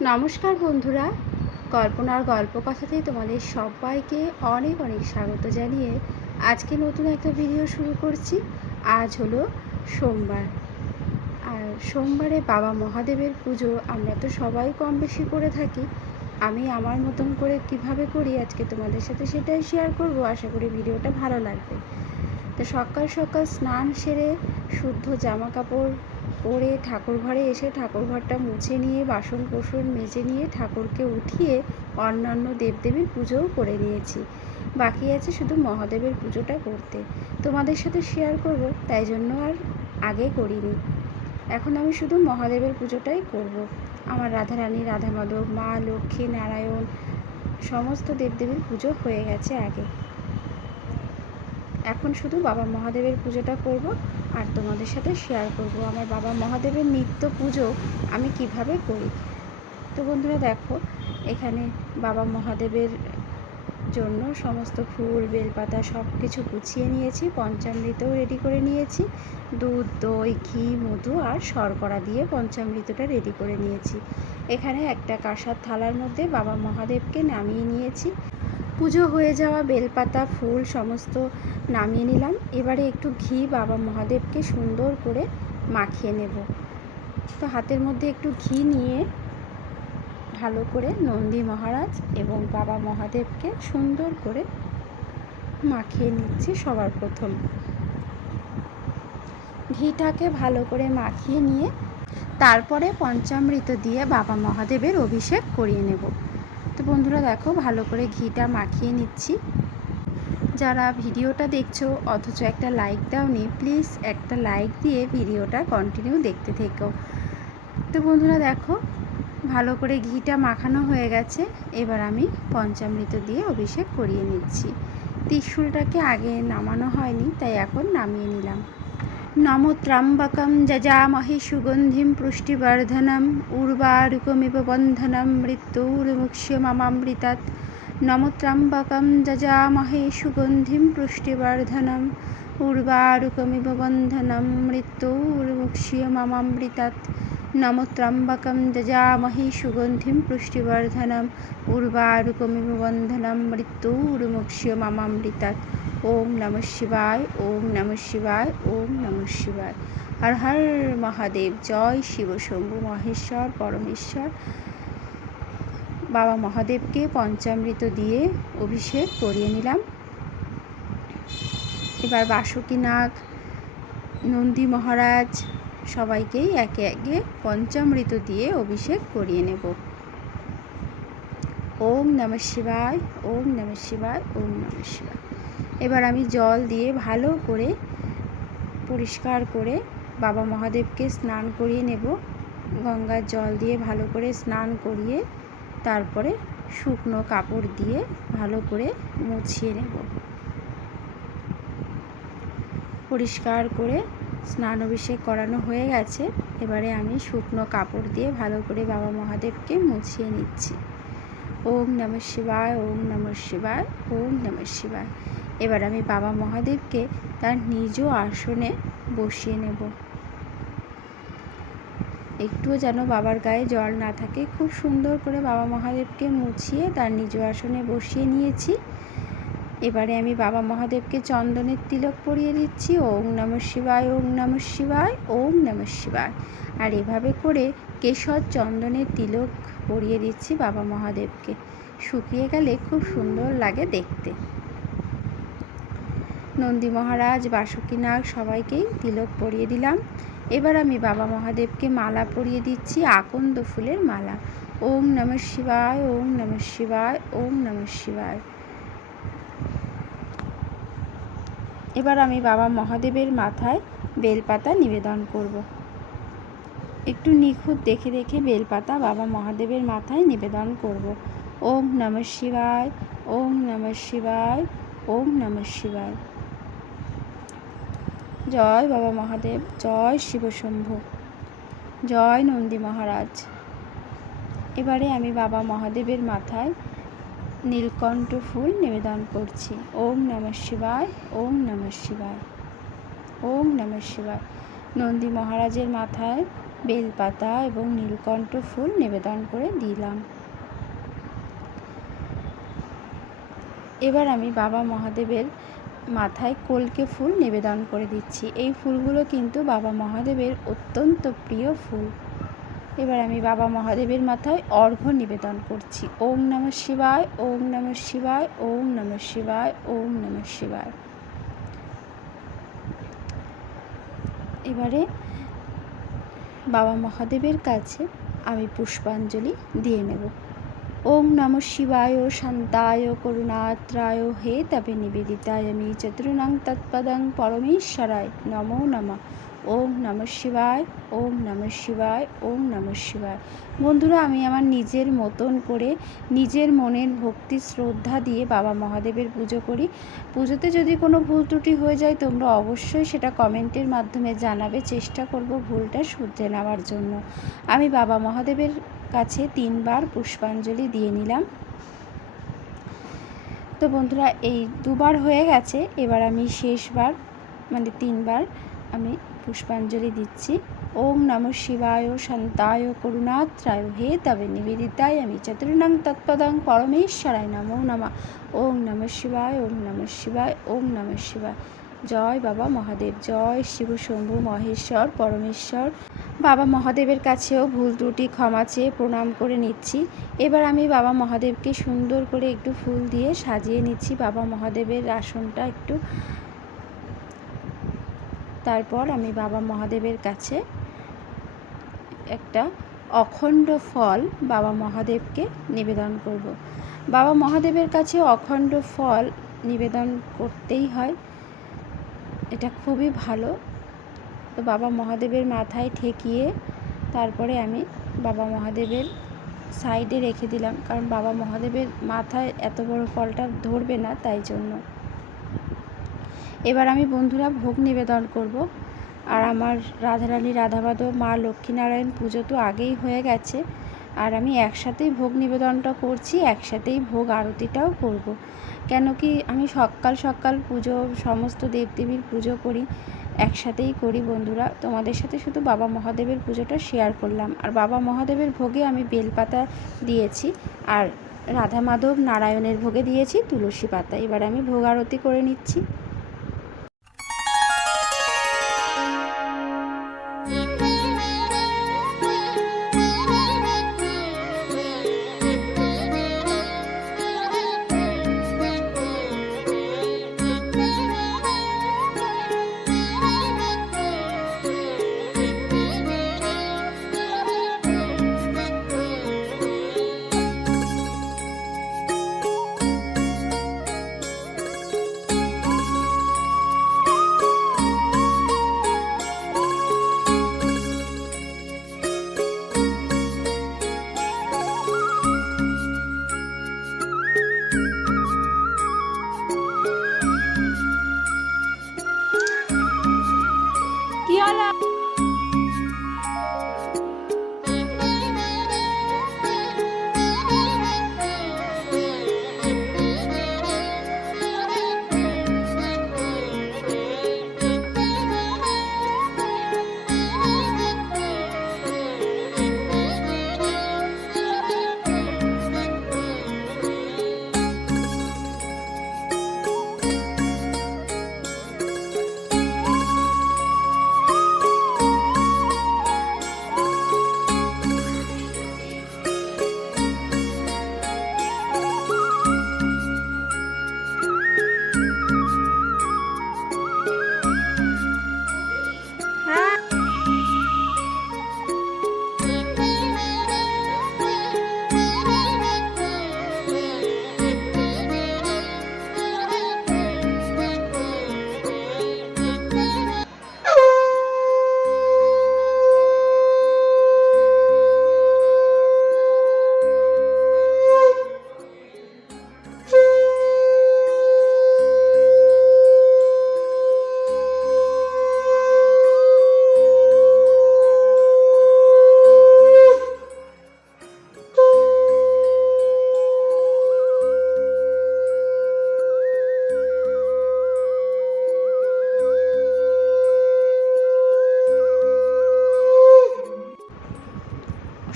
নমস্কার বন্ধুরা, কল্পনার গল্প কথাতে তোমাদের সবাইকে অনেক অনেক স্বাগত জানিয়ে আজকে নতুন একটা ভিডিও শুরু করছি। আজ হলো সোমবার, আর সোমবারে বাবা মহাদেবের পুজো আমরা তো সবাই কম বেশি করে থাকি। আমি আমার মতন করে কিভাবে করি আজকে তোমাদের সাথে সেটাই শেয়ার করব। আশা করি ভিডিওটা ভালো লাগবে। তো সকাল সকাল স্নান সেরে শুদ্ধ জামা কাপড় পরে ঠাকুর ঘরে এসে ঠাকুর ঘরটা মুছে নিয়ে বাসন কোসন মেজে নিয়ে ঠাকুরকে উঠিয়ে অন্যান্য দেবদেবীর পুজোও করে নিয়েছি। বাকি আছে শুধু মহাদেবের পুজোটা করতে, তোমাদের সাথে শেয়ার করব, তাই জন্য আর আগে করিনি। এখন আমি শুধু মহাদেবের পুজোটাই করব। আমার রাধারানী, রাধা মাধব, মা লক্ষ্মী, নারায়ণ সমস্ত দেবদেবীর পুজো হয়ে গেছে আগে। এখন শুধু বাবা মহাদেবের পুজোটা করব আর তোমাদের সাথে শেয়ার করব আমার বাবা মহাদেবের নিত্য পুজো আমি কিভাবে করি। তো বন্ধুরা দেখো, এখানে বাবা মহাদেবের জন্য সমস্ত ফুল বেলপাতা সব কিছু গুছিয়ে নিয়েছি, পঞ্চামৃতও রেডি করে নিয়েছি। দুধ, দই, ঘি, মধু আর শর্করা দিয়ে পঞ্চামৃতটা রেডি করে নিয়েছি। এখানে একটা কাঁসার থালার মধ্যে বাবা মহাদেবকে নামিয়ে নিয়েছি। পুজো হয়ে যাওয়া বেলপাতা ফুল সমস্ত নামিয়ে নিলাম। এবারে একটু ঘি বাবা মহাদেবকে সুন্দর করে মাখিয়ে নেব। তো হাতের মধ্যে একটু ঘি নিয়ে ভালো করে নন্দী মহারাজ এবং বাবা মহাদেবকে সুন্দর করে মাখিয়ে নিচ্ছি। সবার প্রথম ঘিটাকে ভালো করে মাখিয়ে নিয়ে তারপরে পঞ্চামৃত দিয়ে বাবা মহাদেবের অভিষেক করিয়ে নেব। তো বন্ধুরা দেখো, ভালো করে ঘিটা মাখিয়ে নিচ্ছি। যারা ভিডিওটা দেখছো অথচ একটা লাইক দাওনি, প্লিজ একটা লাইক দিয়ে ভিডিওটা কন্টিনিউ দেখতে থেকো। তো বন্ধুরা দেখো, ভালো করে ঘিটা মাখানো হয়ে গেছে। এবার আমি পঞ্চামৃত দিয়ে অভিষেক করিয়ে নিচ্ছি। ত্রিশূলটাকে আগে নামানো হয়নি, তাই এখন নামিয়ে নিলাম। নমো ত্র্যম্বকং যজামহে সুগন্ধিম পুষ্টিবর্ধনম উর্বারুকমিব বন্ধনম মৃত্যুর্মুক্ষীয়মামৃতাৎ। নমো ত্র্যম্বকং যজামহে সুগন্ধিম পুষ্টিবর্ধনম উর্বারুকমিব বন্ধনম মৃত্যুর্মুক্ষীয়মামৃতাৎ। নমো ত্র্যম্বকং যজামহে সুগন্ধিম পুষ্টিবর্ধনম উর্বারুকমিব বন্ধনম মৃত্যুর্মুক্ষীয়মামৃতাৎ। ওম নমঃ শিবায়, ওম নমঃ শিবায়, ওম নমঃ শিবায়। হর হর মহাদেব। জয় শিব শম্ভু মহেশ্বর পরমেশ্বর। বাবা মহাদেবকে পঞ্চামৃত দিয়ে অভিষেক করিয়ে নিলাম। এবার বাসুকীনাগ, নন্দী মহারাজ সবাইকেই একে একে পঞ্চামৃত দিয়ে অভিষেক করিয়ে নেব। ওম নমঃ শিবায়, ওম নমঃ শিবায়, ওম নমঃ শিবায়। এবার আমি জল দিয়ে ভালো করে পরিষ্কার করে বাবা মহাদেবকে স্নান করিয়ে নেব। গঙ্গার জল দিয়ে ভালো করে স্নান করিয়ে তারপরে শুকনো কাপড় দিয়ে ভালো করে মুছিয়ে নেব। পরিষ্কার করে স্নান অভিষেক করানো হয়ে গেছে। এবারে আমি শুকনো কাপড় দিয়ে ভালো করে বাবা মহাদেবকে মুছিয়ে নিচ্ছি। ওম নমঃ শিবায়, ওম নমঃ শিবায়, ওম নমঃ শিবায়। এবার আমি বাবা মহাদেবকে তার নিজ আসনে বসিয়ে নেব। একটুও যেন বাবার গায়ে জল না থাকে। খুব সুন্দর করে বাবা মহাদেবকে মুছিয়ে তার নিজ আসনে বসিয়ে নিয়েছি। এবারে আমি বাবা মহাদেবকে চন্দনের তিলক পরিয়ে দিচ্ছি। ওম নমঃ শিবায়, ওম নমঃ শিবায়, ওম নমঃ শিবায়। আর এভাবে করে কেশর চন্দনের তিলক পরিয়ে দিচ্ছি বাবা মহাদেবকে। শুকিয়ে গেলে খুব সুন্দর লাগে দেখতে। নন্দী মহারাজ, বাসুকীনাগ সবাইকেই তিলক পরিয়ে দিলাম। এবার আমি বাবা মহাদেবকে মালা পরিয়ে দিচ্ছি, আকন্দ ফুলের মালা। ওম নমঃ শিবায়, ওম নমঃ শিবায়, ওম নমঃ শিবায়। এবার আমি বাবা মহাদেবের মাথায় বেলপাতা নিবেদন করব। একটু নিখুঁত দেখে দেখে বেলপাতা বাবা মহাদেবের মাথায় নিবেদন করব। ওম নমঃ শিবায়, ওম নমঃ শিবায়, ওম নমঃ শিবায়। জয় বাবা মহাদেব, জয় শিব শম্ভু, জয় নন্দী মহারাজ। এবারে আমি বাবা মহাদেবের মাথায় নীলকণ্ঠ ফুল নিবেদন করছি। ওম নমঃ শিবায়, ওম নমঃ শিবায়, ওম নমঃ শিবায়। নন্দী মহারাজের মাথায় বেলপাতা এবং নীলকণ্ঠ ফুল নিবেদন করে দিলাম। এবার আমি বাবা মহাদেবের মাথায় কলকে ফুল নিবেদন করে দিচ্ছি। এই ফুলগুলো কিন্তু বাবা মহাদেবের অত্যন্ত প্রিয় ফুল। এবার আমি বাবা মহাদেবের মাথায় অর্ঘ্য নিবেদন করছি। ওম নমঃ শিবায়, ওম নমঃ শিবায়, ওম নমঃ শিবায়, ওম নমঃ শিবায়। এবারে বাবা মহাদেবের কাছে আমি পুষ্পাঞ্জলি দিয়ে নেব। ওম নমঃ শিবায় শান্তায় করুণাত্রায় হে তবে নিবেদিতায়ামি চতুর্ণং তৎপদং পরমেশ্বরায় নমো নমঃ। ওম নমঃ শিবায়, ওম নমঃ শিবায়, ওম নমঃ শিবায়। বন্ধুরা, আমি আমার নিজের মতন করে নিজের মনের ভক্তি শ্রদ্ধা দিয়ে বাবা মহাদেবের পুজো করি। পুজোতে যদি কোনো ভুল ত্রুটি হয়ে যায় তোমরা অবশ্যই সেটা কমেন্টের মাধ্যমে জানাবে, চেষ্টা করব ভুলটা শুধরে নেওয়ার জন্য। আমি বাবা মহাদেবের কাছে 3 বার পুষ্পাঞ্জলি দিয়ে নিলাম। তো বন্ধুরা, এই 2 বার হয়ে গেছে। এবার আমি শেষবার মানে 3 বার আমি পুষ্পাঞ্জলি দিচ্ছি। ওম নমঃ শিবায় শান্তায় করুণাত্রায় হে তবে নিবেদিতায় আমি চতুর্ণং তৎপদং পরমেশ্বরায় নমো নমঃ। ওম নমঃ শিবায়, ওম নমঃ শিবায়, ওম নমঃ শিবায়। জয় বাবা মহাদেব, জয় শিব শম্ভু মহেশ্বর পরমেশ্বর। বাবা মহাদেবের কাছেও ভুল ত্রুটি ক্ষমা চেয়ে প্রণাম করে নিচ্ছি। এবার আমি বাবা মহাদেবকে সুন্দর করে একটু ফুল দিয়ে সাজিয়ে নিচ্ছি, বাবা মহাদেবের আসনটা একটু। তারপর আমি বাবা মহাদেবের কাছে একটা অখণ্ড ফল বাবা মহাদেবকে নিবেদন করব। বাবা মহাদেবের কাছে অখণ্ড ফল নিবেদন করতেই হয়, এটা খুবই ভালো। তো বাবা মহাদেবের মাথায় ঠেকিয়ে তারপরে আমি বাবা মহাদেবের সাইডে রেখে দিলাম, কারণ বাবা মহাদেবের মাথায় এত বড় ফলটা ধরবে না, তাই জন্য। এবার আমি বন্ধুরা ভোগ নিবেদন করব। আর আমার রাধারানী রাধামাধব মা লক্ষ্মীনারায়ণ পুজো তো আগেই হয়ে গেছে, আর আমি একসাথেই ভোগ নিবেদনটা করছি, একসাথেই ভোগ আরতিটাও করব। কেন কি আমি সকাল সকাল পুজো সমস্ত দেবদেবীর পুজো করি, একসাথেই করি বন্ধুরা। তোমাদের সাথে শুধু বাবা মহাদেবের পুজোটা শেয়ার করলাম। আর বাবা মহাদেবের ভোগে আমি বেলপাতা দিয়েছি, আর রাধা মাধব নারায়ণের ভোগে দিয়েছি তুলসী পাতা। এবার আমি ভোগ আরতি করে নিচ্ছি।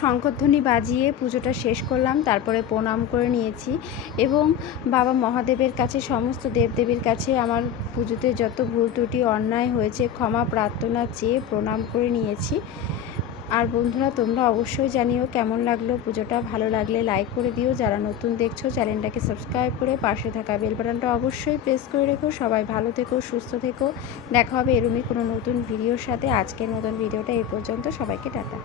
শঙ্খধ্বনি বাজিয়ে পুজোটা শেষ করলাম, তারপরে প্রণাম করে নিয়েছি এবং বাবা মহাদেবের কাছে, সমস্ত দেবদেবীর কাছে আমার পুজোতে যত ভুল ত্রুটি অন্যায় হয়েছে ক্ষমা প্রার্থনা চেয়ে প্রণাম করে নিয়েছি। আর বন্ধুরা, তোমরা অবশ্যই জানিও কেমন লাগলো পুজোটা। ভালো লাগলে লাইক করে দিও, যারা নতুন দেখছো চ্যানেলটাকে সাবস্ক্রাইব করে পাশে থাকা বেল বাটনটা অবশ্যই প্রেস করে রেখো। সবাই ভালো থেকো, সুস্থ থেকো। দেখা হবে এরকমই কোনো নতুন ভিডিওর সাথে। আজকের মতন ভিডিওটা এই পর্যন্ত। সবাইকে টাটা।